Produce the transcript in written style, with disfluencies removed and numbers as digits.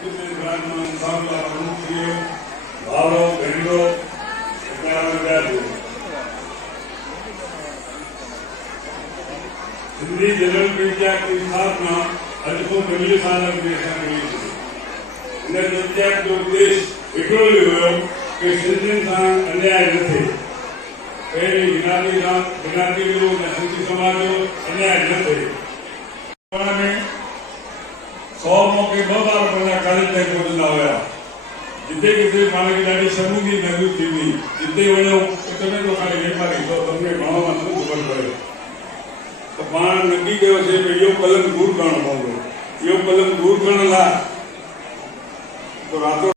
हिंदी जनरल पंचायत की स्थापना आज को 50 साल की पंचायत जो उद्देश्य એટલો રહ્યો કે સિંધન સાં અન્યાય નથી પહેલી જ્ઞાતિઓ અને સંતી સમાજો અન્યાય નથી 100 मौके 2 बार बना कॉलेज तक पहुंचना होया जिते किसी माने की दादी समूही नगरी थी जिते वणो તમે તો ખાલી વેપારી તો તમને ભણવામાં શું ખબર પડે તો પાણ નક્કી કેવો છે કે યો કલમ દૂર કરણ હોવો યો કલમ દૂર કરણ લા તો રાતો